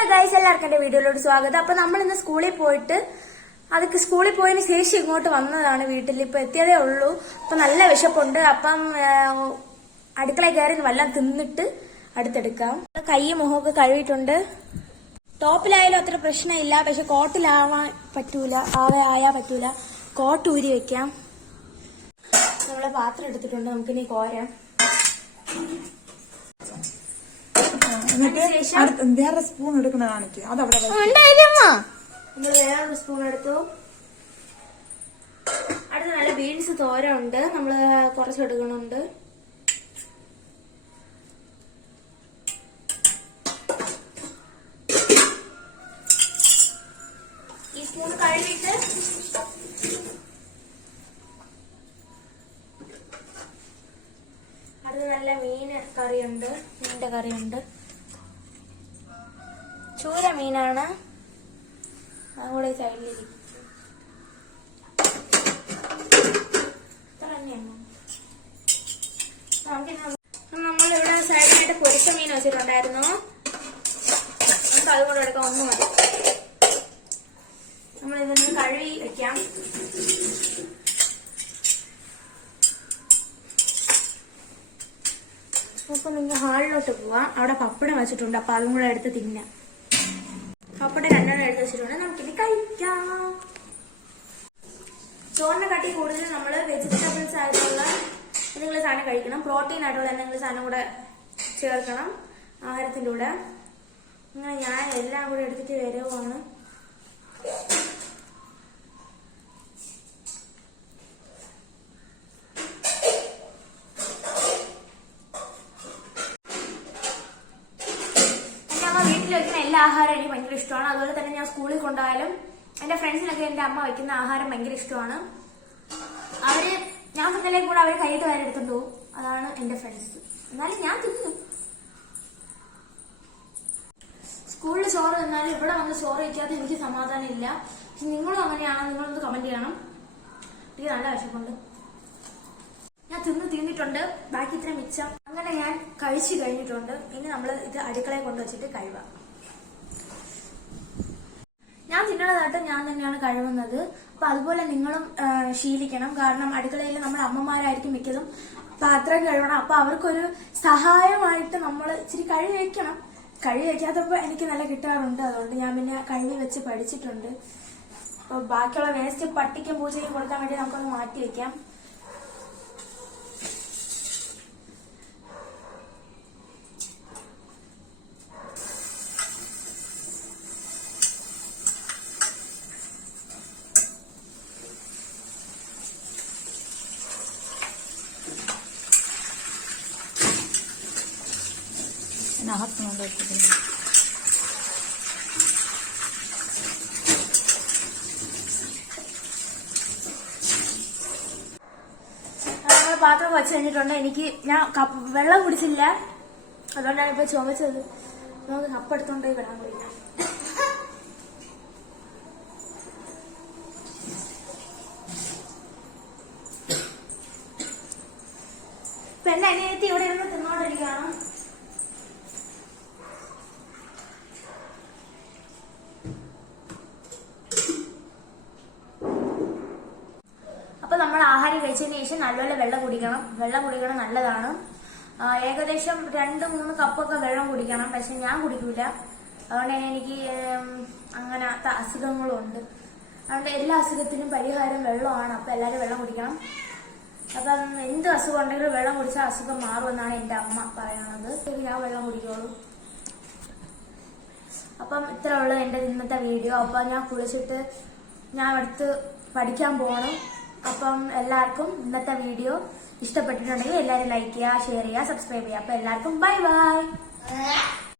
Hello guys, എല്ലാവർക്കും എന്റെ വീഡിയോയിലോട്ട് സ്വാഗതം. അപ്പൊ നമ്മൾ ഇന്ന് സ്കൂളിൽ പോയിട്ട് സ്കൂളിൽ പോയതിന് ശേഷം ഇങ്ങോട്ട് വന്നതാണ്. വീട്ടിൽ ഇപ്പൊ എത്തിയതേ ഉള്ളൂ. അപ്പൊ നല്ല വിശപ്പുണ്ട്. അപ്പം അടുക്കളയിൽ കയറി വല്ലതും തിന്നിട്ട് അടുത്തെടുക്കാം. കൈയും മുഖമൊക്കെ കഴുകിയിട്ടുണ്ട്. ടോപ്പിലായാലും അത്ര പ്രശ്നമില്ല, പക്ഷെ കോട്ടിലാവാൻ പറ്റൂല, ആയാ പറ്റൂല. കോട്ട് ഊരി വെക്കാം. നമ്മളെ പാത്രം എടുത്തിട്ടുണ്ട്, നമുക്കിനി കോരാം. വേറെ സ്പൂൺ എടുക്കണ കാണിക്കും. അതവിടെ നമ്മൾ വേറൊരു സ്പൂൺ എടുത്തു. അടുത്ത് നല്ല ബീൻസ് തോര ഉണ്ട്, നമ്മള് കുറച്ചെടുക്കണുണ്ട്. ഈ സ്പൂൺ കഴുകിയിട്ട് അടുത്ത് നല്ല മീനിന്റെ കറിയുണ്ട്. ചൂര മീനാണ്, അതുകൂടെ സൈഡിലിരിക്കും. നമ്മളിവിടെ സൈഡിലായിട്ട് പൊരിച്ച മീൻ വെച്ചിട്ടുണ്ടായിരുന്നു. നമുക്ക് അതുകൊണ്ട് എടുക്കാം, ഒന്നും മതി. നമ്മളിതൊന്ന് കഴുകി വെക്കാം. അപ്പൊ നിങ്ങൾ ഹാളിലോട്ട് പോവാം. അവിടെ പപ്പടം വെച്ചിട്ടുണ്ട്, അപ്പൊ അതും കൂടെ എടുത്ത് തിന്നാം. പപ്പടം 2 എടുത്ത് വെച്ചിട്ടുണ്ട്, നമുക്കിത് കഴിക്കാം. ചോറിന്റെ കട്ടി കൂടുതൽ നമ്മൾ വെജിറ്റബിൾസ് ആയിട്ടുള്ള എന്തെങ്കിലും സാധനം കഴിക്കണം. പ്രോട്ടീൻ ആയിട്ടുള്ള എന്തെങ്കിലും സാധനം കൂടെ ചേർക്കണം ആഹാരത്തിന്റെ കൂടെ. അങ്ങനെ ഞാൻ എല്ലാം കൂടെ എടുത്തിട്ട് വരുവാണ്. വീട്ടിൽ വെക്കുന്ന എല്ലാ ആഹാരം എനിക്ക് ഭയങ്കര ഇഷ്ടമാണ്. അതുപോലെ തന്നെ ഞാൻ സ്കൂളിൽ കൊണ്ടുപോയാലും എന്റെ ഫ്രണ്ട്സിനൊക്കെ എന്റെ അമ്മ വയ്ക്കുന്ന ആഹാരം ഭയങ്കര ഇഷ്ടമാണ്. ഞാൻ തിന്നലേക്ക് കൂടെ അവര് കൈയിട്ട് വരെ എടുത്തോണ്ട് പോകും. അതാണ് എന്റെ ഫ്രണ്ട്സ്. എന്നാലും ഞാൻ തിന്നു. സ്കൂളിൽ ചോറ് തിന്നാലും ഇവിടെ വന്ന് ചോറ് വയ്ക്കാതെ എനിക്ക് സമാധാനം ഇല്ല. നിങ്ങളും അങ്ങനെയാണ്, നിങ്ങളൊന്ന് കമന്റ് ചെയ്യണം. എനിക്ക് നല്ല വിശപ്പുണ്ട്. ഞാൻ തിന്നിട്ടുണ്ട്, ബാക്കി ഇത്ര മിച്ചം. അങ്ങനെ ഞാൻ കഴിച്ചു കഴിഞ്ഞിട്ടുണ്ട്. ഇനി നമ്മൾ ഇത് അടുക്കളയെ കൊണ്ടുവച്ചിട്ട് കഴുകാം. ഞാൻ തിന്നണതായിട്ട് ഞാൻ തന്നെയാണ് കഴുകുന്നത്. അപ്പൊ അതുപോലെ നിങ്ങളും ശീലിക്കണം. കാരണം അടുക്കളയിൽ നമ്മുടെ അമ്മമാരായിരിക്കും മിക്കതും പാത്രം കഴുകണം. അപ്പൊ അവർക്കൊരു സഹായമായിട്ട് നമ്മൾ ഇച്ചിരി കഴുകി വെക്കണം. കഴുകി വെക്കാത്തപ്പോ എനിക്ക് നല്ല കിട്ടാറുണ്ട്. അതുകൊണ്ട് ഞാൻ പിന്നെ കഴുകി വെച്ച് പഠിച്ചിട്ടുണ്ട്. അപ്പൊ ബാക്കിയുള്ള വേസ്റ്റ് പട്ടിക്കും പൂച്ചയ്ക്കും കൊടുക്കാൻ വേണ്ടി നമുക്കൊന്ന് മാറ്റി വെക്കാം. പാത്രം വെച്ച് കഴിഞ്ഞിട്ടുണ്ട്. ഞാൻ വെള്ളം കുടിച്ചില്ല, അതുകൊണ്ടാണ് ഇപ്പൊ ചുമച്ചത്. നമുക്ക് കപ്പെടുത്തോണ്ട് വെള്ളം കുടിക്കാം. ഇപ്പൊ എന്റെ അനിയത്തി ഇവിടെ ഇരുന്ന് തിന്നോണ്ടിരിക്കുകയാണ്. അപ്പൊ നമ്മൾ ആഹാരം കഴിച്ചതിന് ശേഷം നല്ലപോലെ വെള്ളം കുടിക്കണം, നല്ലതാണ്. ഏകദേശം 2-3 കപ്പൊക്കെ വെള്ളം കുടിക്കണം. പക്ഷെ ഞാൻ കുടിക്കൂല, അതുകൊണ്ട് തന്നെ എനിക്ക് അങ്ങനത്തെ അസുഖങ്ങളും ഉണ്ട്. അതുകൊണ്ട് എല്ലാ അസുഖത്തിനും പരിഹാരം വെള്ളമാണ്. അപ്പൊ എല്ലാവരും വെള്ളം കുടിക്കണം. അപ്പം എന്ത് അസുഖം ഉണ്ടെങ്കിലും വെള്ളം കുടിച്ചാൽ അസുഖം മാറുമെന്നാണ് എന്റെ അമ്മ പറയണത്. ഞാൻ വെള്ളം കുടിക്കുള്ളൂ. അപ്പം ഇത്ര ഉള്ള എന്റെ ഇന്നത്തെ വീഡിയോ. അപ്പൊ ഞാൻ കുളിച്ചിട്ട് ഞാൻ അടുത്ത് പഠിക്കാൻ പോകണം. അപ്പം എല്ലാവർക്കും ഇന്നത്തെ വീഡിയോ ഇഷ്ടപ്പെട്ടിട്ടുണ്ടെങ്കിൽ എല്ലാവരും ലൈക്ക് ചെയ്യുക, ഷെയർ ചെയ്യുക, സബ്സ്ക്രൈബ് ചെയ്യുക. അപ്പൊ എല്ലാവർക്കും ബൈ ബൈ.